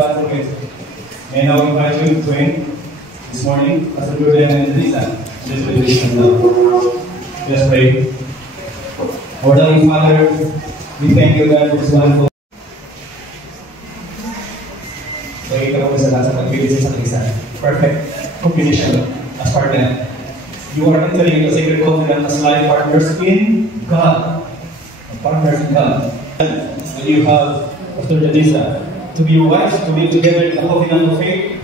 God for it. And I will invite you to pray this morning, Pastor Jordan and Lisa. Let's pray. Our loving Father, we thank you, God, for this wonderful. Pray ka po sa lahat sa pagbibigay sa Lisa. Perfect combination as partner. You are entering into a sacred covenant as life partners in God. Partners in God. And you have Pastor Janisa to be your wife, to live together in the covenant of faith,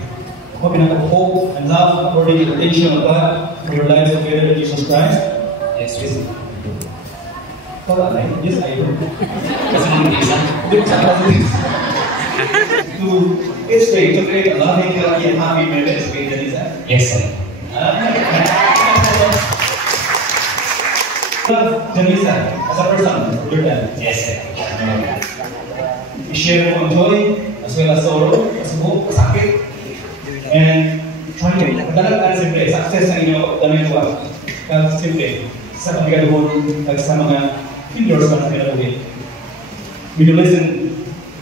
covenant of hope and love according to the intention of God for your lives together in Jesus Christ. Yes, yes. Yes, I do. Kasi naman isa. To illustrate, to create a loving, healthy, and happy marriage with Janisa. Yes, sir. Janisa, as a person, your dad. Yes, sir. I-share mo ang joy, as well as sorrow, kasubok, kasakit, and triumph. Pagdalagaan siyempre, success ng inyong pagdalagaan. Kaya siyempre, sa pagkakaroon, sa mga failures na kinabuhin. Will you listen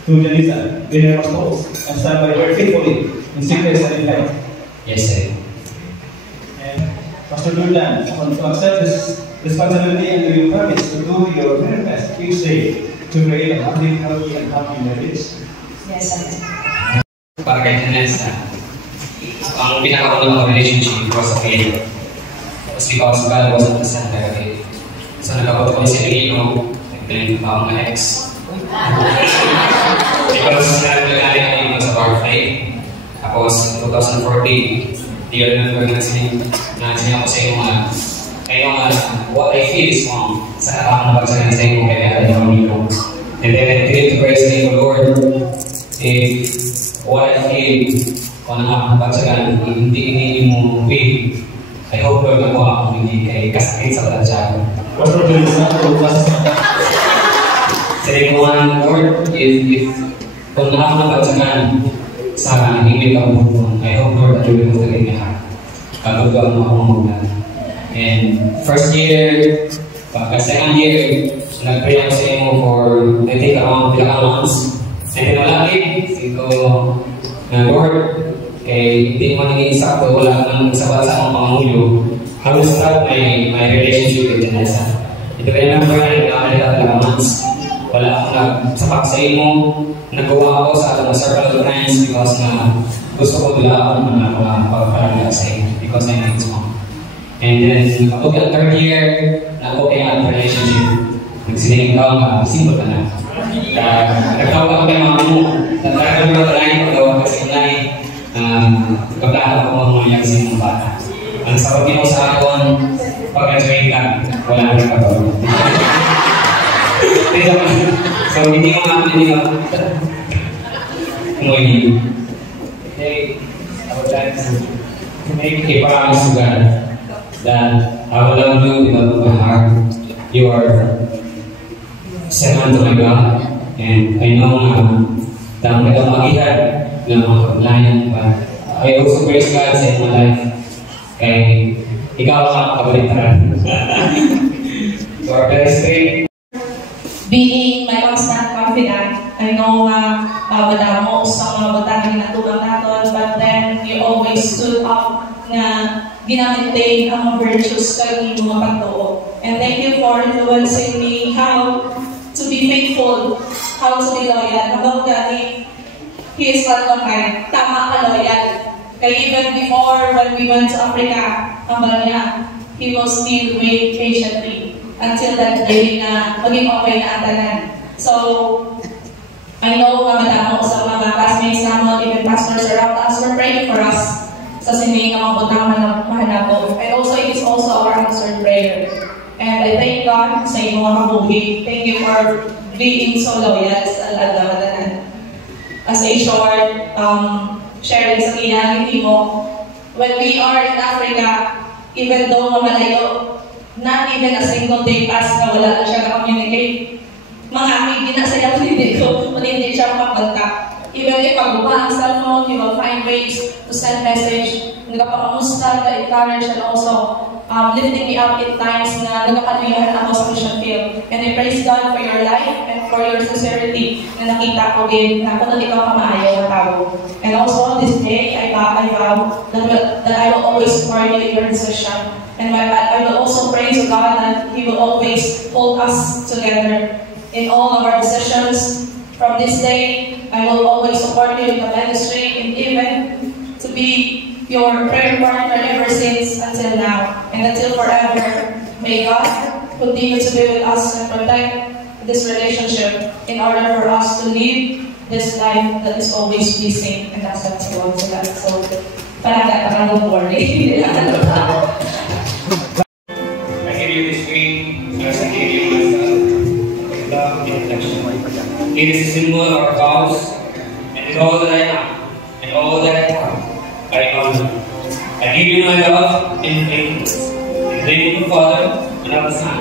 to Janisa, in our souls, and stand by her faithfully in sickness and in health? Yes, sir. And Pastor Jordan, to accept this responsibility and you promise to do your very best each day to create a happy, healthy, and happy marriage. Yes, sir. Para kay Janessa, ang pinakaunang relationship was a failure. It's because God wasn't the center of it. So nagkabot ko si Lino, nag-blame pa ako ng ex. Because naglagali ako sa barfly. Tapos 2014, di ko remember na siniya ko sa iyo mga what I feel is wrong. Sa ako nabagsagan sa iyo kaya ayaw nito. And then I begin to praise the name of the Lord. If what I feel kung nakakabagsagan, hindi mo feel, I hope Lord na po ako hindi kay kasakit sa balasyan. Pastor Jordan, Say one Lord, if kung nakakabagsagan sa email ang buong, I hope Lord that you will move again my heart. Kagagawa mo ako magmula. And first year, second year, nag-pray ako sa inyo for, I think, around 3 months. And then malapit, ito, Lord, hindi mo naging sakto, wala nang sabat sa akong pangamulo. I will start my relationship with Janessa. Ito kaya remember na 3 months. Wala akong nagsapak sa inyo. Nagawa ako sa atong circle of friends because na gusto ko bila ako na pagpapalaga sa inyo because I know it's wrong. And then, kapag ang 3rd year, na-okay ang relationship. Nagsiling ka nga, simple ka na. Nagtawag ako kay mga mo. Nagtawag ako online, pagtawag kasi online. Pagkakalap ko mga yang simong bata. Ang sabi mo sa akin, pag-graduate ka, wala na ka ba? So, hindi mo nga pinili ka. Umuwi. Hey, I would like to make a promise to God that I will love you with all my heart. You are second to my God, and I know that I'm not mag-ihad ng mga kapaglayan, but I also praise God sa my life. Kaya ikaw ang kabaliktaran. You are very straight. Being my constant confidant, I know madamo sa mga batang natulong natin, but then you always stood up na ginamitin ang mga virtues kay mga pagtuo. And thank you for influencing me how to be faithful, how to be loyal. About gani, he is not kind. Tama ka loyal. Kaya even before when we went to Africa, niya, he will still wait patiently until that day na maging okay na ang tanan. So, I know madamo sa mga classmates namin, even pastors around us, were praying for us sa sining ng mga butang na mahanap. And also, it is also our answered prayer. And I thank God sa inyong mga kabuhi. Thank you for being so loyal sa alagawadanan. As a short sharing sa kinahangin mo, when we are in Africa, even though malayo, not even a single day pass na wala na siya na-communicate. Mga hindi na saya hindi siya makakontak. Even if pagbuka ang cellphone, you will find ways to send message. Nagpapamusta, na-encourage, and also lifting me up in times na nagkakaluyahan ako sa mission field. And I praise God for your life and for your sincerity na nakita ko din na kung ikaw kamaayaw na tao. And also on this day, I vow that I will always support you in your decision. And I will also pray to God that He will always hold us together in all of our decisions. From this day, I will always support you in the ministry and even to be your prayer partner ever since until now and until forever. May God continue to be with us and protect this relationship in order for us to live this life that is always pleasing and acceptable to God. So, parang don't worry. I give you this ring as I give you myself, love and affection. It is a symbol of our vows, and in all that I am, and all that I have, I honor you. I give you my love and faithfulness. In the name of the Father, and of the Son,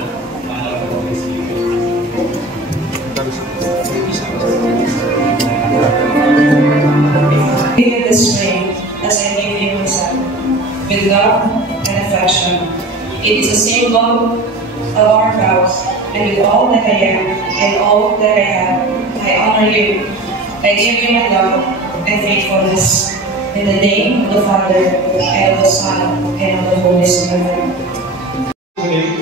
and of the Holy Spirit. Give you this ring as I give you myself, with love and affection. It is a symbol of our vows, and with all that I am and all that I have, I honor you. I give you my love and faithfulness. In the name of the Father, and of the Son, and of the Holy Spirit. Today,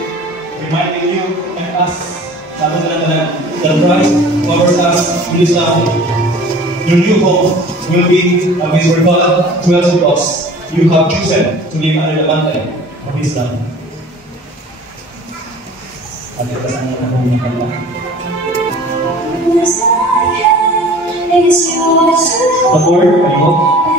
reminding you and us, that Christ covers us in His love. Your new home will be a place where God dwells with us. You have chosen to live under the mantle of His love. At ito sa mga kahong kanta. The Lord, I hope.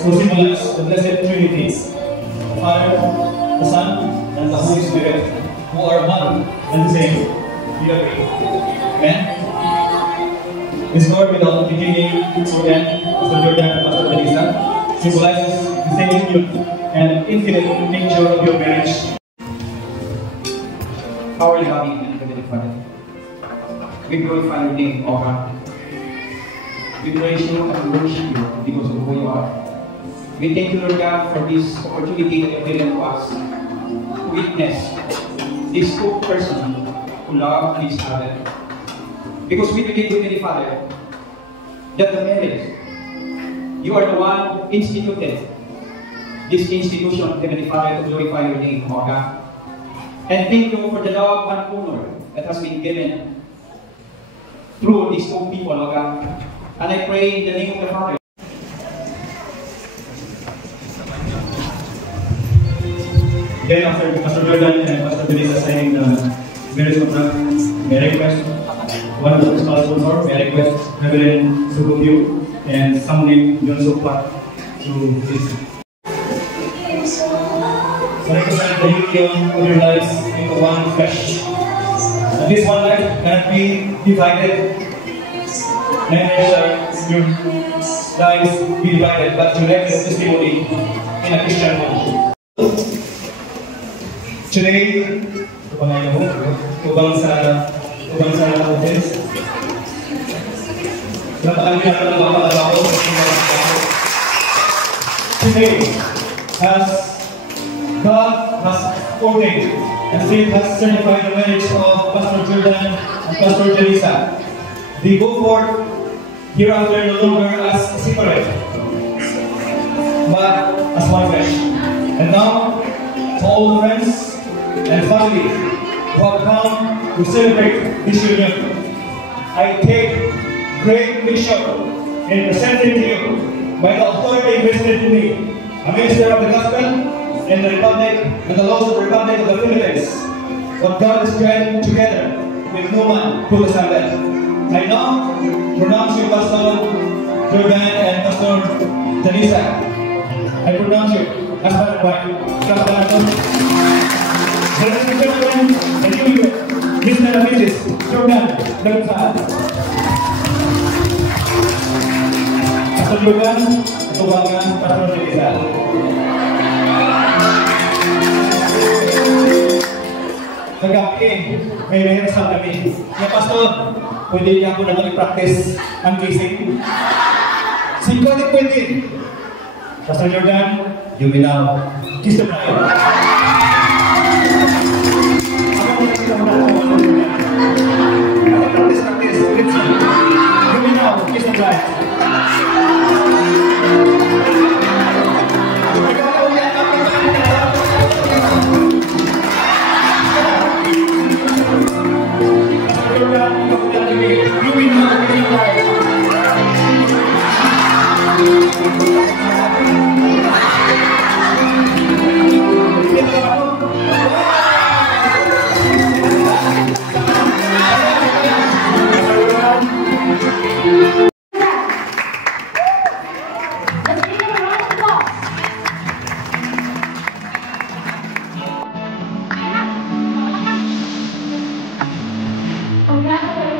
Who symbolize the Blessed Trinity, the Father, the Son, and the Holy Spirit, who are one and the same. Do you agree? Amen? This Lord without beginning or end, Pastor Jordan and Pastor Melissa, symbolizes the same union and infinite nature of your marriage. Our loving and Heavenly Father, we glorify your name, O God. We praise you and worship you because of who you are. We thank you, Lord God, for this opportunity that you have given to us to witness this two person who love each other. Because we believe, Heavenly Father, that the marriage, you are the one who instituted this institution, Heavenly Father, to glorify your name, O God. And thank you for the love and honor that has been given through these two people, O God. And I pray in the name of the Father. Then after Pastor Jordan and Pastor Melissa saying the marriage contract, may I request one of the spouses or may I request Reverend Sugubyu and Samnik Yonsopa to listen. So represent the union of your lives into one flesh. And this one life cannot be divided. Never shall your lives be divided, but to let your testimony in a Christian home. Today, ubang sa audience. Today, as God has ordained and faith has certified the marriage of Pastor Jordan and Pastor Janisa, they go forth hereafter no longer as separate, but as one flesh. And now, to all the friends and family who have come to celebrate this union, I take great pleasure in presenting to you, by the authority vested in me, a minister of the gospel in the Republic and the laws of the Republic of the Philippines, what God has joined together with no man put asunder. I now pronounce you Pastor Jordan and Pastor Janisa. I pronounce you as my wife. Ladies and gentlemen, and you, Mr. and Mrs. Jordan Dagusan. Kasulugan, tubangan, Pastor Rizal. Kagabi, may rehearsal kami. Kaya Pastor, pwede niya ako naman i-practice ang gising. Pwede. Pastor Jordan, you will now kiss the bride. Practice. Let's see. You will now kiss the bride. You will now kiss the bride. Congratulations.